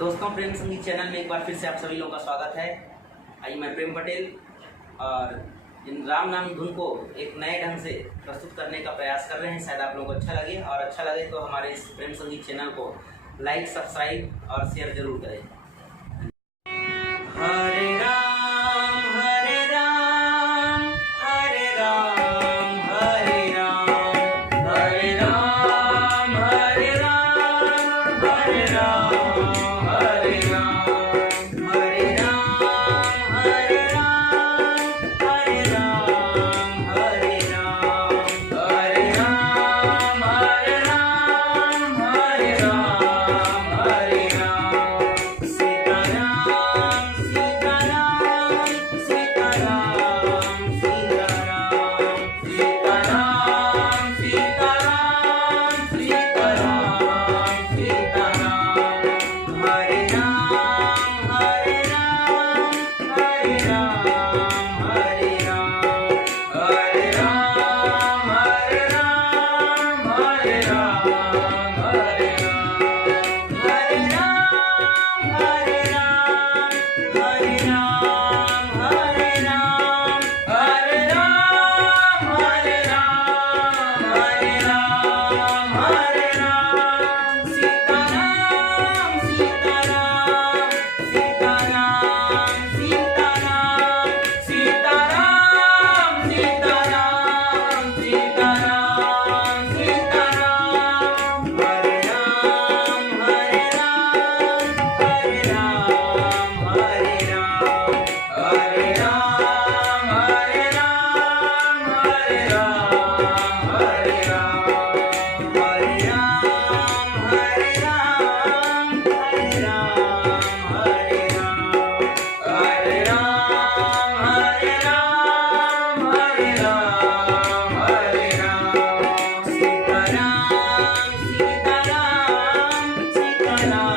दोस्तों, प्रेम संगीत चैनल में एक बार फिर से आप सभी लोगों का स्वागत है। आइए, मैं प्रेम पटेल और इन राम नाम धुन को एक नए ढंग से प्रस्तुत करने का प्रयास कर रहे हैं। शायद आप लोगों को अच्छा लगे, और अच्छा लगे तो हमारे इस प्रेम संगीत चैनल को लाइक, सब्सक्राइब और शेयर जरूर करें। हरे राम हरे राम हरे राम हरे राम हरे राम हरे राम हरे राम हरे राम हरे राम हरे राम हरे राम हरे राम हरे राम हरे राम हरे राम हरे राम सीताराम सीताराम सीताराम सीताराम सीताराम सीताराम सीताराम सीताराम हरे राम हरे राम हरे राम हरे राम हरे राम हरे राम हरे राम हरे राम हरे राम हरे राम हरे राम हरे राम हरे राम हरे राम हरे राम हरे राम सीताराम सीताराम सीताराम सीताराम सीताराम सीताराम सीताराम सीताराम हरे राम हरे राम हरे राम हरे राम हरे राम हरे राम हरे राम हरे राम हरे राम हरे राम हरे राम हरे राम हरे राम हरे राम हरे राम हरे राम सीताराम सीताराम सीताराम